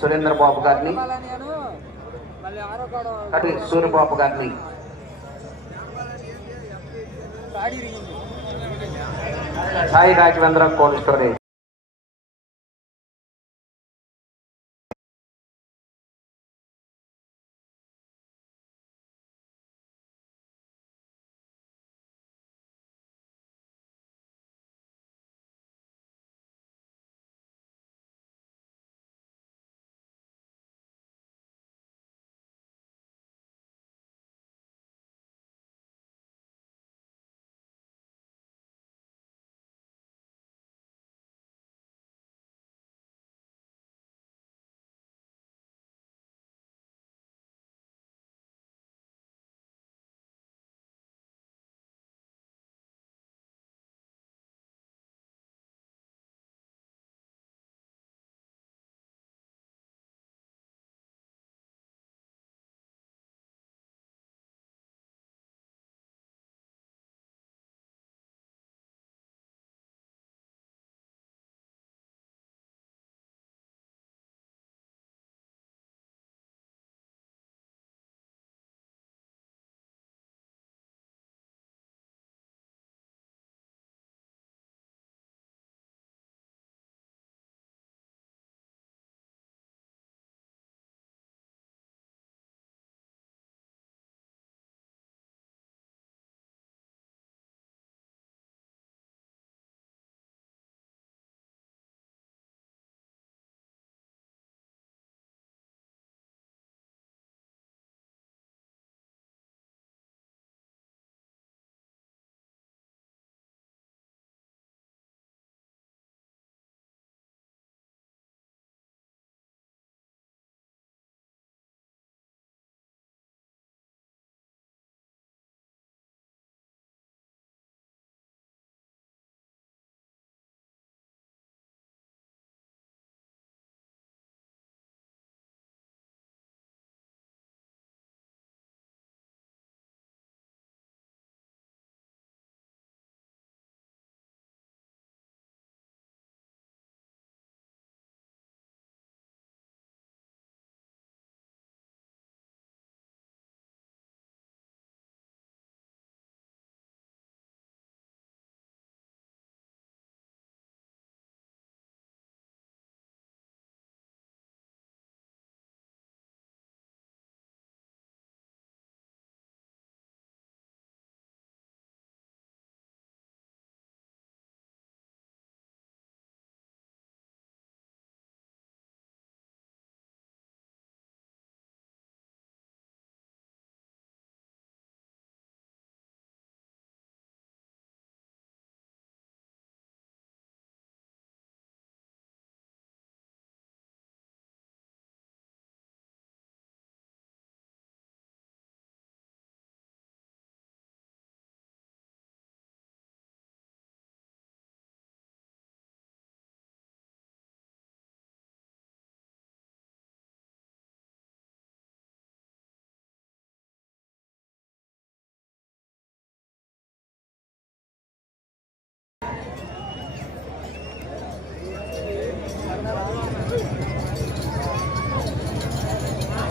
సురేంద్ర బాబు గారిని మళ్ళీ అటు సూర్యబాబు గారిని. Sai Raghavendra cold storage.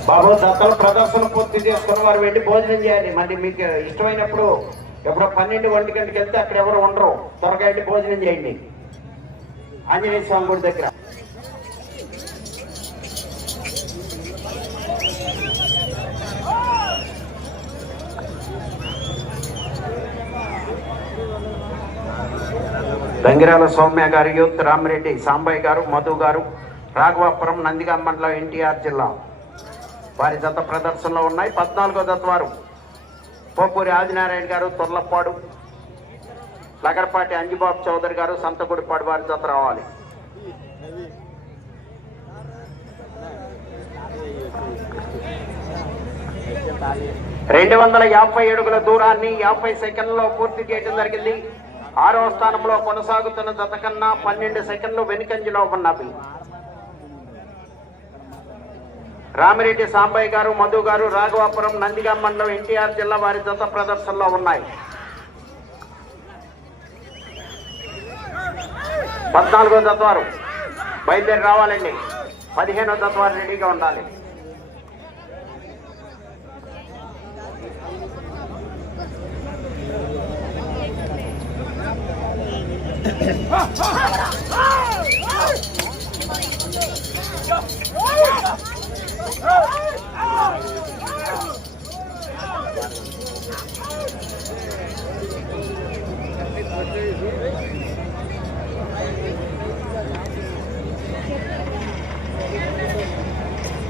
బాబు దత్తల ప్రదర్శన పూర్తి చేసుకున్న వారు వెళ్ళి భోజనం చేయాలి. మళ్ళీ మీకు ఇష్టమైనప్పుడు ఎప్పుడో పన్నెండు ఒంటి గంటకి వెళ్తే అక్కడ ఎవరు ఉండరు. త్వరగా వెళ్ళి భోజనం చేయండి. ఆంజనేయ స్వామి గుడి దగ్గర. దంగిరాల సౌమ్య గారు యూత్ రామిరెడ్డి సాంబయ్య గారు మధు గారు రాఘవాపురం నందిగా మండలం ఎన్టీఆర్ జిల్లా. వారి జత ప్రదర్శనలో ఉన్నాయి. పద్నాలుగో జత వారు పోపూరి ఆదినారాయణ గారు తొర్లపాడు లగరపాటి అంజిబాబు చౌదరి గారు సంతగుడిపాడు వారి జత రావాలి. రెండు వందల యాభై అడుగుల దూరాన్ని యాభై సెకండ్లలో పూర్తి చేయడం జరిగింది. ఆరవ స్థానంలో కొనసాగుతున్న జత కన్నా పన్నెండు సెకండ్లు వెనుకంజలో ఉన్నవి రామిరెడ్డి సాంబయ్య గారు మధు గారు రాఘవాపురం నందిగాం మండలం ఎన్టీఆర్ జిల్లా వారి దత్త ప్రదర్శనలో ఉన్నాయి. పద్నాలుగో జత బయలుదేరి రావాలండి. పదిహేనో తత్వాలు రెడీగా ఉండాలి.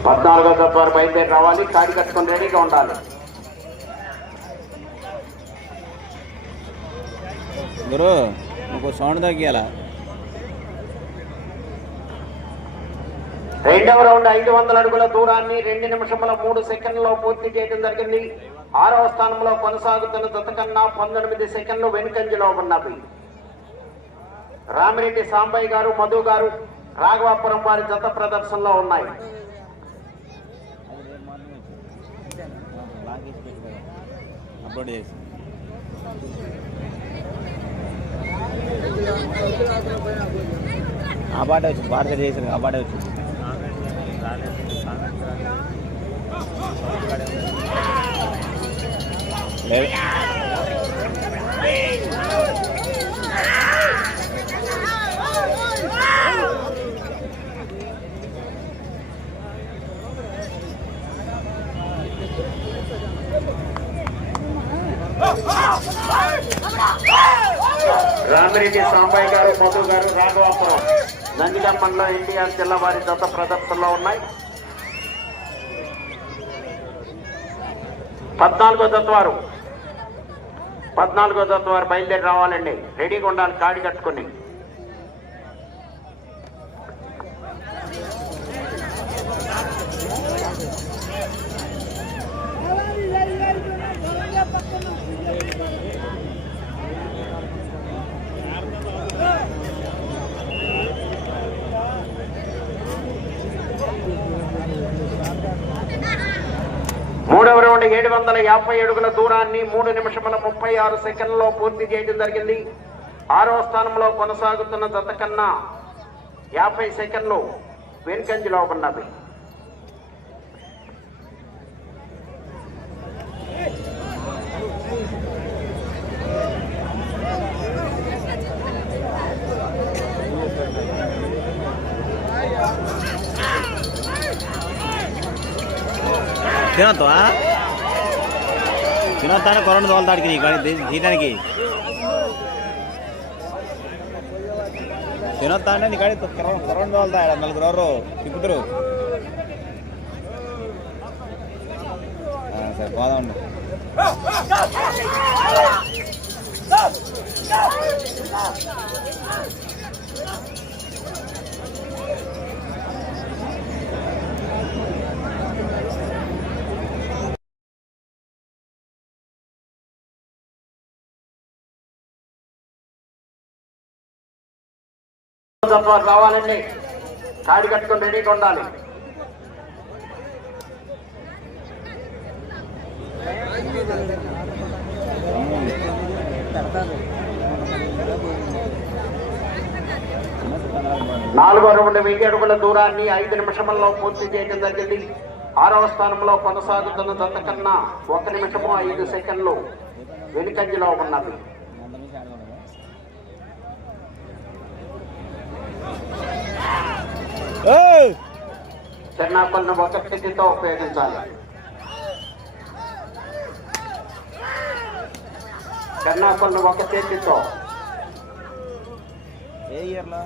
పద్నాలుగో తత్వాలు బయలుదేరి రావాలి. కాడి కట్టుకొని రెడీగా ఉండాలి. గురు నువ్వు సౌండ్ తగ్గియాల? రెండవ రౌండ్ ఐదు వందల అడుగుల దూరాన్ని రెండు నిమిషముల మూడు సెకండ్లలో పూర్తి చేయడం జరిగింది. ఆరవ స్థానంలో కొనసాగుతున్న జత కన్నా పంతొమ్మిది సెకండ్లు వెనుకంజలో ఉన్నవి. రామిరెడ్డి సాంబయ్య గారు మధు గారు రాఘవాపురం వారి జత ప్రదర్శనలో ఉన్నాయి. అప్లోడ్ చేసి ఆ పాట వచ్చింది పాట చేశారు ఆ పాట వచ్చింది. రామిరెడ్డి సాంబయ్య గారు మధు గారు రాఘవాపురం. నందిగమ్మలో ఎన్టీఆర్ జిల్లా వారి జత ప్రదర్శనలో ఉన్నాయి. పద్నాలుగో దత్తవారు. పద్నాలుగో దత్త వారు బయలుదేరి రావాలండి. రెడీగా ఉండాలి కాడి కట్టుకుని మూడవ రౌండ్ ఏడు వందల యాభై అడుగుల దూరాన్ని మూడు నిమిషముల ముప్పై ఆరు సెకండ్లలో పూర్తి చేయడం జరిగింది. ఆరో స్థానంలో కొనసాగుతున్న జత కన్నా యాభై సెకండ్లు వెనుకంజలో ఉన్నది తినొద్దా తినొద్దానే కరోనా తోలతాడికి నీ కాడికి తీయడానికి తినొద్దా అంటే నీ కాడి కరోనా నలుగురు ఎవరు తిప్పుతురు ఆ, సరే పోదాం ఉండు. దత్త వారు రావాలండి కాడి కట్టుకొని రెడీగా ఉండాలి. నాలుగో రెండు వెయ్యి అడుగుల దూరాన్ని ఐదు నిమిషముల్లో పూర్తి చేయడం జరిగింది. ఆరవ స్థానంలో కొనసాగుతున్న దత్త కన్నా ఒక నిమిషము ఐదు సెకండ్లు వెనుకంజలో ఉన్నది. చెన్నాపల్లిని ఒక స్థితితో ఉపయోగించాలి. చెన్నాపల్లిని ఒక చేతితో ఏ ఇయర్లో?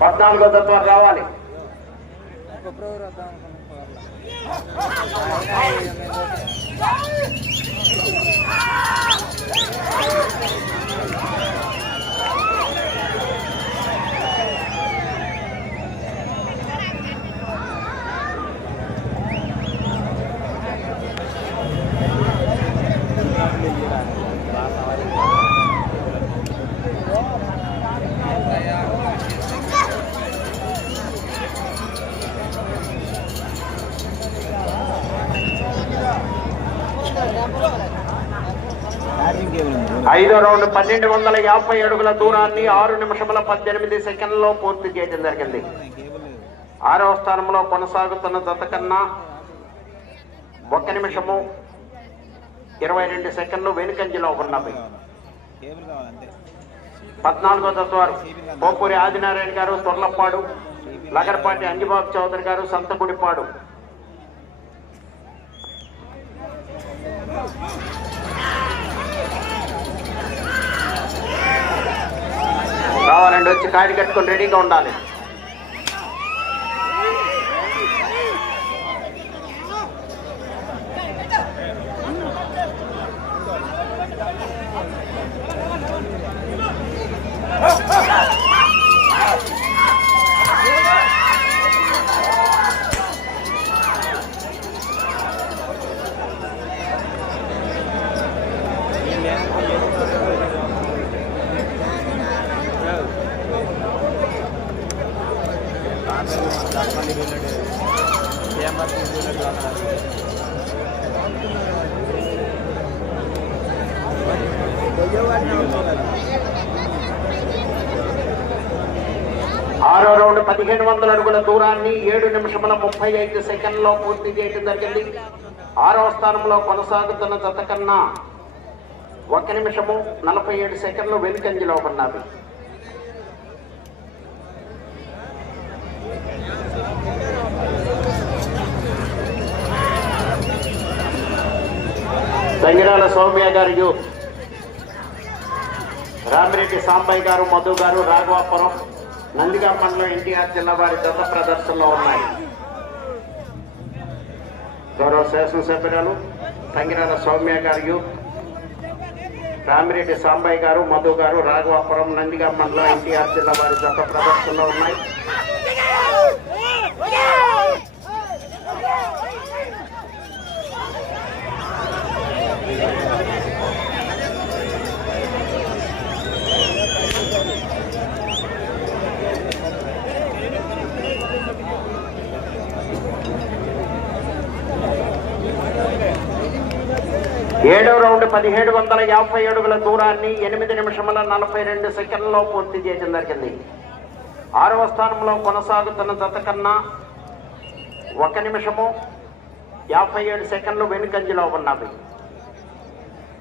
పద్నాలుగో తత్వం రావాలి. ఫిబ్రవరి ఐదో రౌండ్ పన్నెండు వందల యాభై అడుగుల దూరాన్ని ఆరు నిమిషముల పద్దెనిమిది సెకండ్లలో పూర్తి చేయడం జరిగింది. ఆరవ స్థానంలో కొనసాగుతున్న జత కన్నా ఒక్క నిమిషము ఇరవై రెండు సెకండ్లు వెనుకంజలో ఉన్నవి. పద్నాలుగో జత వారు పోపూరి ఆదినారాయణ గారు తొర్లపాడు లగరపాటి అంజిబాబు చౌదరి గారు సంతగుడిపాడు రావాలండి వచ్చి కాడి కట్టుకొని రెడీగా ఉండాలి. ఆరో రౌండ్ పదిహేను వందల అడుగుల దూరాన్ని ఏడు నిమిషముల ముప్పై ఐదు సెకండ్లో పూర్తి చేయడం జరిగింది. ఆరో స్థానంలో కొనసాగుతున్న జత కన్నా ఒక నిమిషము నలభై ఏడు సెకండ్లు వెనుకంజలో ఉన్నది. తంగిరాల సౌమ్య గారు రామిరెడ్డి సాంబయ్య గారు మధు గారు రాఘవాపురం నందిగా మండలం ఎన్టీఆర్ జిల్లా వారి ప్రదర్శనలో ఉన్నాయి గౌరవ శాసనసభ్యురాలు తంగిరాల సౌమ్య గారు రామిరెడ్డి సాంబయ్య గారు మధు గారు రాఘవాపురం నందిగా మండలం ఎన్టీఆర్ జిల్లా వారి ప్రదర్శనలో ఉన్నాయి ఏడో రౌండ్ పదిహేడు వందల యాభై అడుగుల దూరాన్ని ఎనిమిది నిమిషముల నలభై రెండు సెకండ్లో పూర్తి చేయడం జరిగింది. ఆరవ స్థానంలో కొనసాగుతున్న జత కన్నా ఒక నిమిషము యాభై ఏడు సెకండ్లు వెనుకంజలో ఉన్నవి.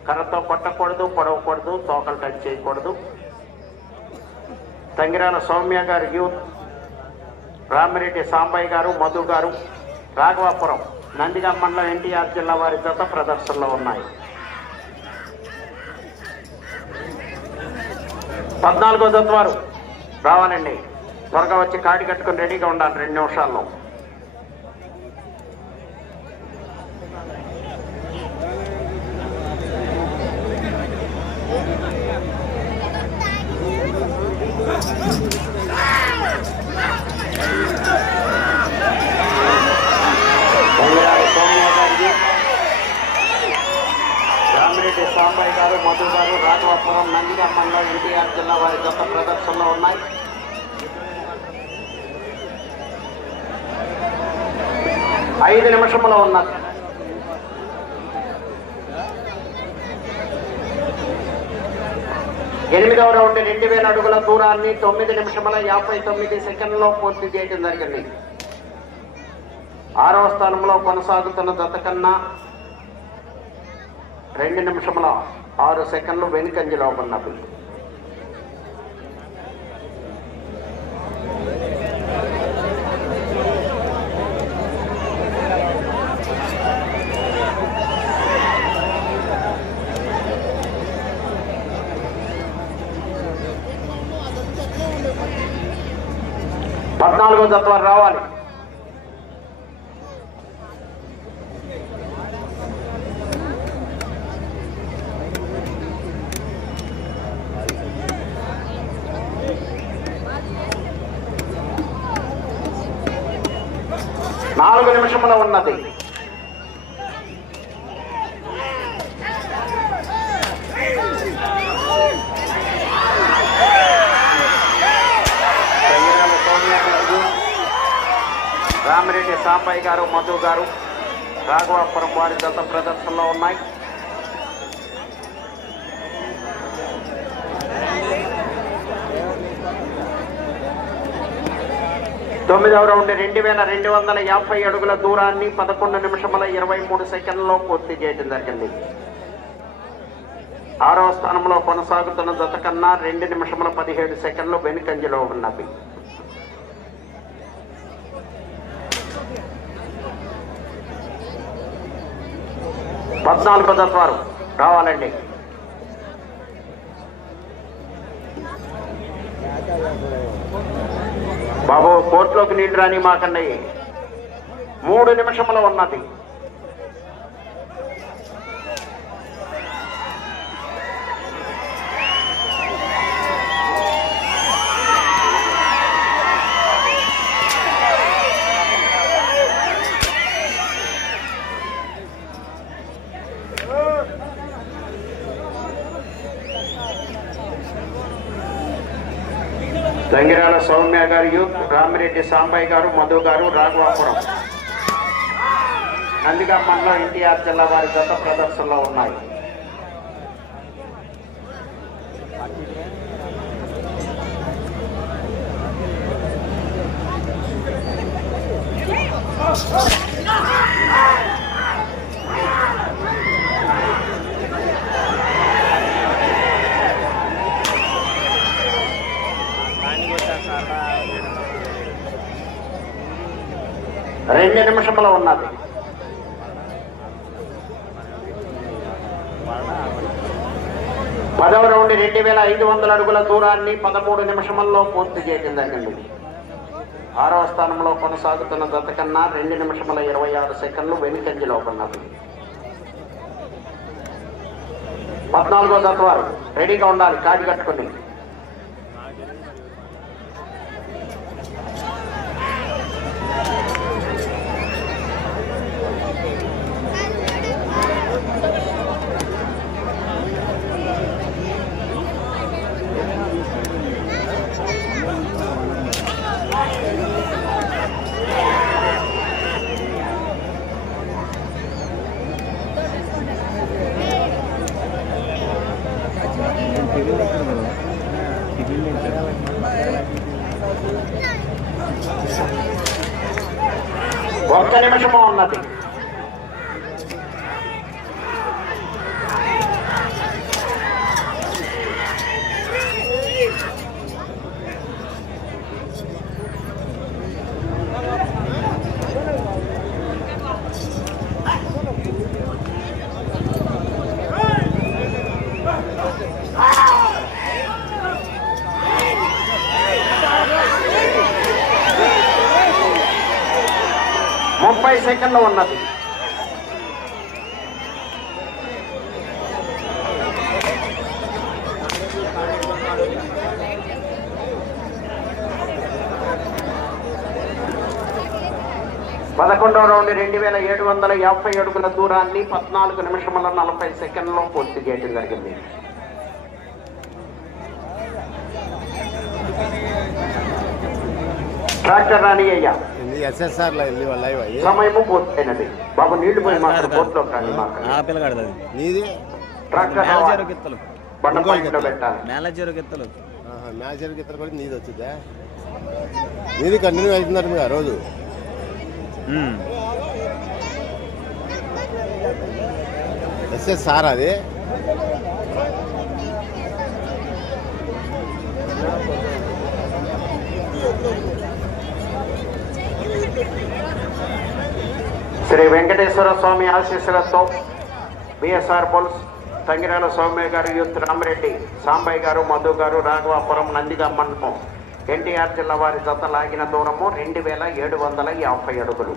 కర్రతో కొట్టకూడదు పొడవకూడదు తోకలు టచ్ చేయకూడదు. తంగిరాల సౌమ్య గారు యూత్ రామిరెడ్డి సాంబయ్య గారు మధు గారు రాఘవాపురం నందిగా మండలం ఎన్టీఆర్ జిల్లా వారి జత ప్రదర్శనలో ఉన్నాయి. పద్నాలుగో జత వారు రావాలండి. త్వరగా వచ్చి కాడి కట్టుకొని రెడీగా ఉండాలి రెండు నిమిషాల్లో తంగిరాల సౌమ్య గారికి అయితే సాంబాయి గారు మధు గారు రాఘవాపురం నందిగా మండలం ఎన్టీఆర్ జిల్లా వారి గత ప్రదర్శనలో ఉన్నాయి. ఐదు నిమిషంలో ఉన్నది ఎనిమిదవ రౌండ్ రెండు వేల అడుగుల దూరాన్ని తొమ్మిది నిమిషముల యాభై తొమ్మిది సెకండ్లో పూర్తి చేయడం జరిగింది. ఆరవ స్థానంలో కొనసాగుతున్న జత కన్నా రెండు నిమిషముల ఆరు సెకండ్లు వెనుకంజలో ఉన్నవి పద్నాలుగో తత్వాలు రావాలి. కామిరెడ్డి సాంబయ్య గారు మధు గారు రాఘవాపురం వారి దత్త ప్రదర్శనలో ఉన్నాయి. తొమ్మిదవ రౌండ్ రెండు వేల రెండు వందల యాభై అడుగుల దూరాన్ని పదకొండు నిమిషముల ఇరవై మూడు సెకండ్లలో పూర్తి చేయడం జరిగింది. ఆరవ స్థానంలో కొనసాగుతున్న జత కన్నా రెండు నిమిషముల పదిహేడు సెకండ్లు వెనుకంజలో ఉన్నవి. పద్నాలుగు జత వారు రావాలండి. బాబు కోర్టులోకి నీళ్ళు రాని మాకన్నయ్య. మూడు నిమిషంలో ఉన్నది. దంగిరాల సౌమ్య గారు యూత్ రామిరెడ్డి సాంబయ్య గారు మధు గారు రాఘవాపురం. నందిగా మండలం ఎన్టీఆర్ జిల్లా వారి గత ప్రదర్శనలో ఉన్నాయి. రెండు నిమిషములో ఉన్నది. పదవ రౌండ్ రెండు వేల ఐదు వందల అడుగుల దూరాన్ని పదమూడు నిమిషముల్లో పూర్తి చేయడం జరిగింది ఆరవ స్థానంలో కొనసాగుతున్న జత కన్నా రెండు నిమిషముల ఇరవై ఆరు సెకండ్లు వెనుకంజలో ఉన్నది. పద్నాలుగో జత వారు రెడీగా ఉండాలి కాడి కట్టుకుని ఒక్క నిమిషము ఉన్నది ముప్పై సెకండ్లు ఉన్నది పదకొండవ రౌండ్ రెండు వేల ఏడు వందల యాభై అడుగుల దూరాన్ని పద్నాలుగు నిమిషముల నలభై సెకండ్లో పూర్తి చేయడం జరిగింది. ట్రాక్టర్ రాని అయ్యా. సమయము పూర్తయినది. బాబు నీళ్ళు పోయి మాకు బోట్లో కానీ మాకు. ఆ పిల్లగాడు అది. నీది? ట్రాక్టర్ మేనేజర్ గిత్తలు. బండ పాయింట్లో పెట్టాలి. మేనేజర్ గిత్తలు. కూడా నీది వచ్చిందా నీది కంటిన్యూ అవుతున్నారు ఆ రోజు. ఎస్ఎస్ఆర్ అది. శ్రీ వెంకటేశ్వర స్వామి ఆశీస్సులతో బిఎస్ఆర్ పోల్స్ తంగిరాల సౌమ్య గారు యూత్ రామరెడ్డి సాంబయ్య గారు మధు గారు రాఘవాపురం నందిగా మండపం ఎన్టీఆర్ జిల్లా వారి జత లాగిన దూరము రెండు వేల ఏడు వందల యాభై అడుగులు.